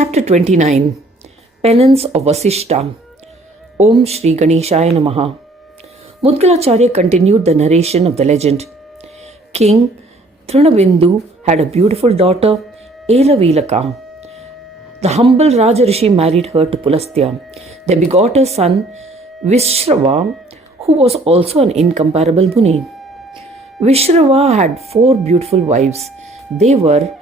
Chapter 29 Penance of Vasishtha. Om Shri Ganeshaya Namaha. Mudgalacharya continued the narration of the legend. King Trinavindu had a beautiful daughter, Elavilaka. The humble Rajarishi married her to Pulastya. They begot a son, Vishrava, who was also an incomparable Muni. Vishrava had 4 beautiful wives. They were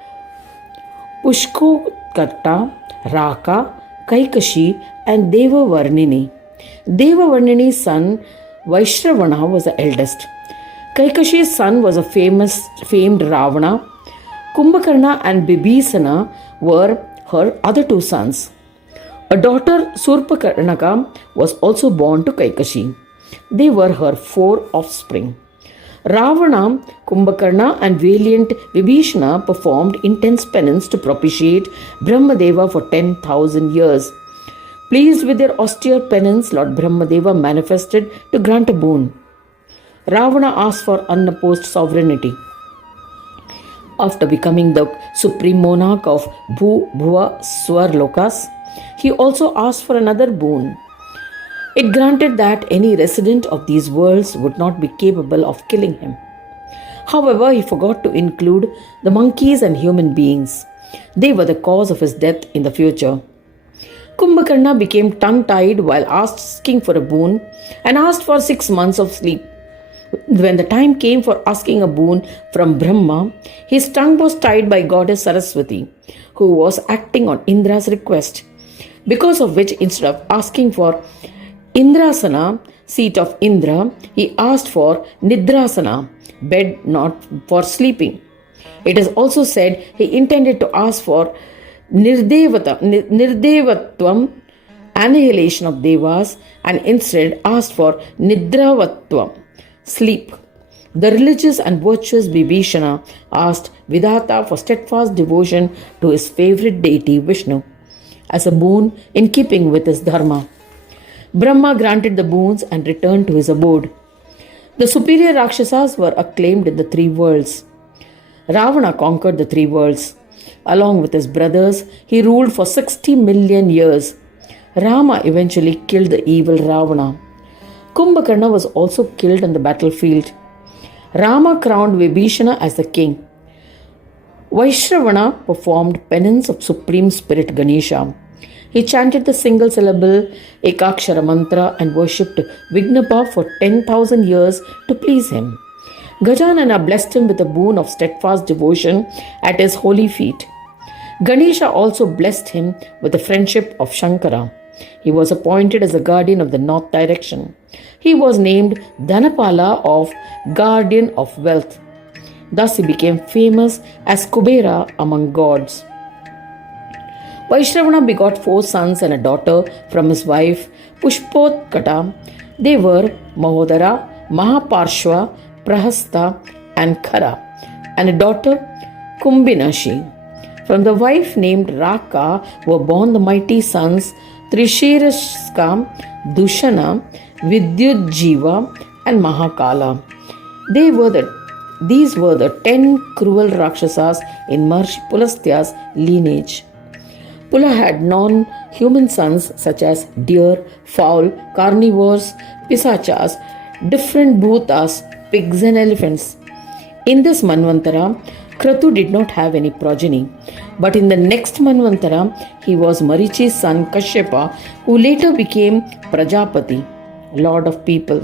Pushkokarta, Raka, Kaikashi, and Devavarnini. Devavarnini's son Vaishravana was the eldest. Kaikashi's son was a famed Ravana. Kumbhakarna and Bibhisana were her other 2 sons. A daughter, Surpakarnaka, was also born to Kaikashi. They were her 4 offspring. Ravana, Kumbhakarna and valiant Vibhishana performed intense penance to propitiate Brahmadeva for 10,000 years. Pleased with their austere penance, Lord Brahmadeva manifested to grant a boon. Ravana asked for unopposed sovereignty. After becoming the supreme monarch of Bhuva Swar Lokas, he also asked for another boon. It granted that any resident of these worlds would not be capable of killing him. However, he forgot to include the monkeys and human beings. They were the cause of his death in the future. Kumbhakarna became tongue-tied while asking for a boon and asked for 6 months of sleep. When the time came for asking a boon from Brahma, his tongue was tied by goddess Saraswati, who was acting on Indra's request. Because of which, instead of asking for Indrasana, seat of Indra, he asked for Nidrasana, bed not for sleeping. It is also said he intended to ask for Nirdevatvam, annihilation of Devas, and instead asked for Nidravatvam, sleep. The religious and virtuous Vibhishana asked Vidhata for steadfast devotion to his favorite deity Vishnu, as a boon in keeping with his dharma. Brahma granted the boons and returned to his abode. The superior Rakshasas were acclaimed in the 3 worlds. Ravana conquered the 3 worlds. Along with his brothers, he ruled for 60 million years. Rama eventually killed the evil Ravana. Kumbhakarna was also killed on the battlefield. Rama crowned Vibhishana as the king. Vaishravana performed penance of Supreme Spirit Ganesha. He chanted the single syllable Ekakshara mantra and worshipped Vignapa for 10,000 years to please him. Gajanana blessed him with a boon of steadfast devotion at his holy feet. Ganesha also blessed him with the friendship of Shankara. He was appointed as the guardian of the north direction. He was named Dhanapala, of guardian of wealth. Thus he became famous as Kubera among gods. Vaishravana begot 4 sons and a daughter from his wife Pushpotkata. They were Mahodara, Mahaparshva, Prahasta and Khara, and a daughter Kumbhinashi. From the wife named Raka were born the mighty sons Trishiraska, Dushana, Vidyutjiva and Mahakala. These were the 10 cruel Rakshasas in Maharishi Pulastya's lineage. Pula had non-human sons such as deer, fowl, carnivores, pisachas, different bhutas, pigs and elephants. In this Manvantara, Kratu did not have any progeny. But in the next Manvantara, he was Marichi's son Kashyapa, who later became Prajapati, lord of people.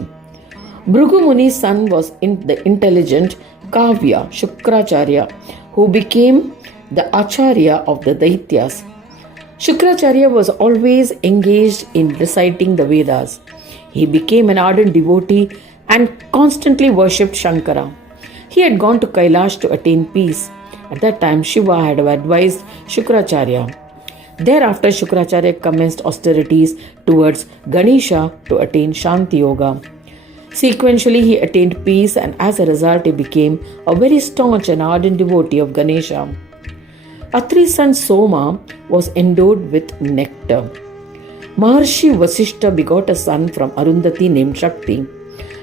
Bhrigu Muni's son was the intelligent Kavya Shukracharya, who became the Acharya of the Daityas. Shukracharya was always engaged in reciting the Vedas. He became an ardent devotee and constantly worshipped Shankara. He had gone to Kailash to attain peace. At that time, Shiva had advised Shukracharya. Thereafter, Shukracharya commenced austerities towards Ganesha to attain Shanti Yoga. Sequentially, he attained peace, and as a result, he became a very staunch and ardent devotee of Ganesha. Atri's son Soma was endowed with nectar. Maharshi Vasishtha begot a son from Arundhati named Shakti.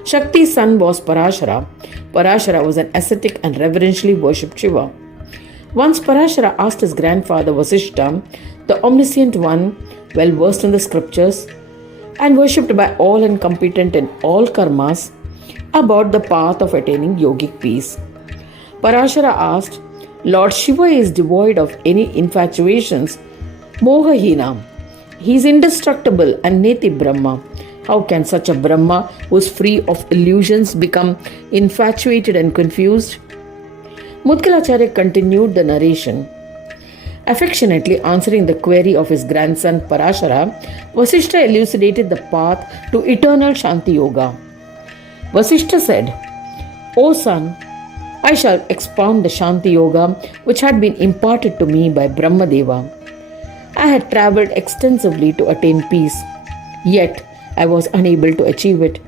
Shakti's son was Parashara. Parashara was an ascetic and reverentially worshipped Shiva. Once Parashara asked his grandfather Vasishtha, the omniscient one, well versed in the scriptures and worshipped by all and competent in all karmas, about the path of attaining yogic peace. Parashara asked, Lord Shiva is devoid of any infatuations, mohahina. He is indestructible and neti Brahma. How can such a Brahma who is free of illusions become infatuated and confused? Mudgalacharya continued the narration. Affectionately answering the query of his grandson Parashara, Vasishtha elucidated the path to eternal Shanti Yoga. Vasishtha said, O son, I shall expound the Shanti Yoga which had been imparted to me by Brahmadeva. I had travelled extensively to attain peace, yet I was unable to achieve it.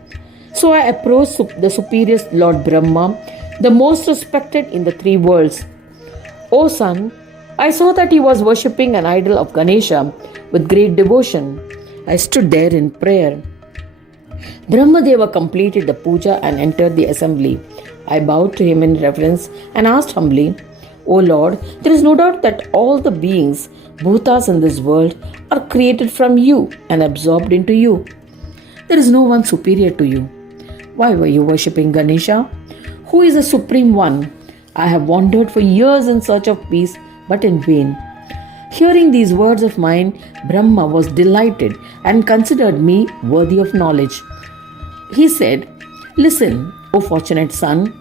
So I approached the superior Lord Brahma, the most respected in the three worlds. O son, I saw that he was worshipping an idol of Ganesha with great devotion. I stood there in prayer. Brahmadeva completed the puja and entered the assembly. I bowed to him in reverence and asked humbly, O Lord, there is no doubt that all the beings, bhutas in this world, are created from you and absorbed into you. There is no one superior to you. Why were you worshipping Ganesha? Who is the Supreme One? I have wandered for years in search of peace, but in vain. Hearing these words of mine, Brahma was delighted and considered me worthy of knowledge. He said, Listen, O fortunate son,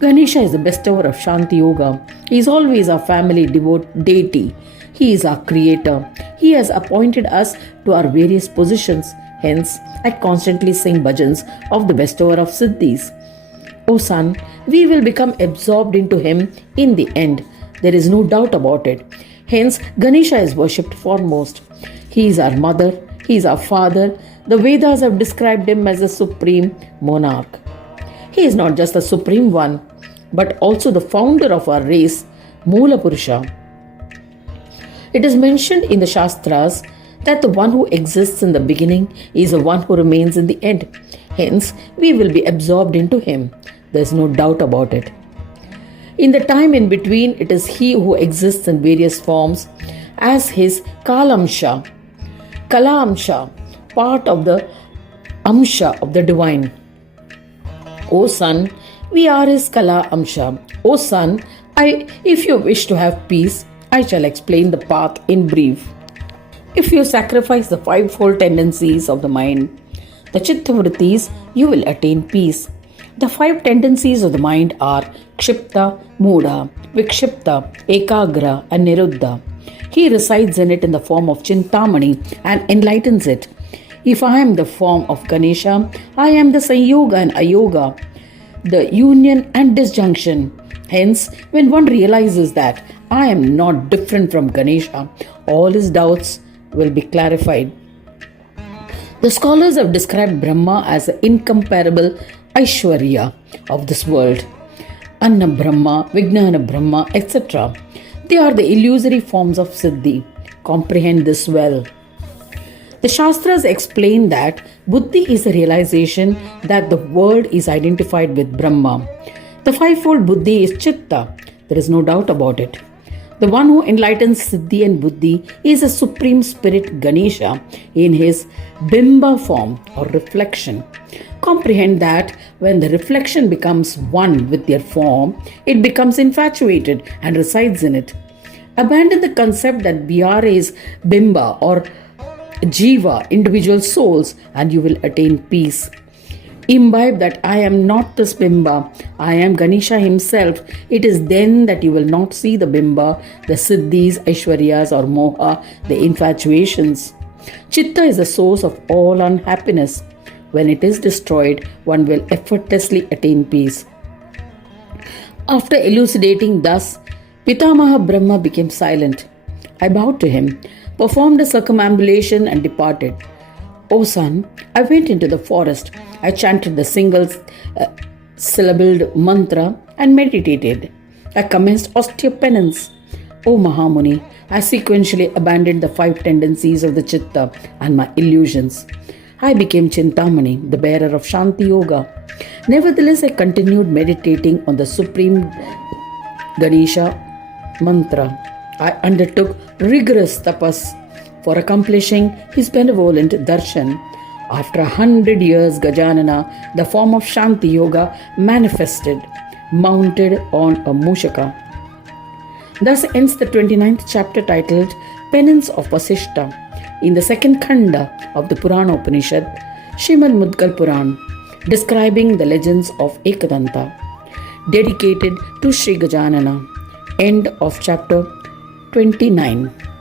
Ganesha is the bestower of Shanti Yoga. He is always our family deity. He is our creator. He has appointed us to our various positions. Hence, I constantly sing bhajans of the bestower of Siddhis. O son, we will become absorbed into him in the end. There is no doubt about it. Hence, Ganesha is worshipped foremost. He is our mother. He is our father. The Vedas have described him as a supreme monarch. He is not just the supreme one, but also the founder of our race, Moola Purusha. It is mentioned in the Shastras that the one who exists in the beginning is the one who remains in the end. Hence, we will be absorbed into him. There is no doubt about it. In the time in between, it is he who exists in various forms as his Kalamsha, Kala-amsha, part of the Amsha of the divine. O son, we are his Kala-amsha. O son, if you wish to have peace, I shall explain the path in brief. If you sacrifice the fivefold tendencies of the mind, the chitta-vrittis, you will attain peace. The five tendencies of the mind are Kshipta, Mudha, Vikshipta, Ekagra and Niruddha. He resides in it in the form of Chintamani and enlightens it. If I am the form of Ganesha, I am the Sanyoga and Ayoga, the union and disjunction. Hence, when one realizes that I am not different from Ganesha, all his doubts will be clarified. The scholars have described Brahma as the incomparable Aishwarya of this world. Anna Brahma, Vijnana Brahma, etc. They are the illusory forms of Siddhi. Comprehend this well. The Shastras explain that Buddhi is the realization that the world is identified with Brahma. The fivefold Buddhi is Chitta. There is no doubt about it. The one who enlightens Siddhi and Buddhi is the Supreme Spirit Ganesha in his Bimba form or reflection. Comprehend that when the reflection becomes one with their form, it becomes infatuated and resides in it. Abandon the concept that Bihar is Bimba or Jiva, individual souls, and you will attain peace. Imbibe that I am not this Bimba, I am Ganesha himself. It is then that you will not see the Bimba, the Siddhis, Aishwaryas or Moha, the infatuations. Chitta is the source of all unhappiness. When it is destroyed, one will effortlessly attain peace. After elucidating thus, Pitamaha Brahma became silent. I bowed to him, performed a circumambulation and departed. O son, I went into the forest. I chanted the single syllabled mantra and meditated. I commenced austere penance. O Mahamuni, I sequentially abandoned the five tendencies of the Chitta and my illusions. I became Chintamani, the bearer of Shanti Yoga. Nevertheless, I continued meditating on the Supreme Ganesha mantra. I undertook rigorous tapas for accomplishing his benevolent darshan. After 100 years, Gajanana, the form of Shanti Yoga, manifested, mounted on a Mushaka. Thus ends the 29th chapter titled Penance of Vasishtha in the second Khanda of the Puran Upanishad, Srimad Mudgal Puran, describing the legends of Ekadanta, dedicated to Sri Gajanana. End of chapter 29.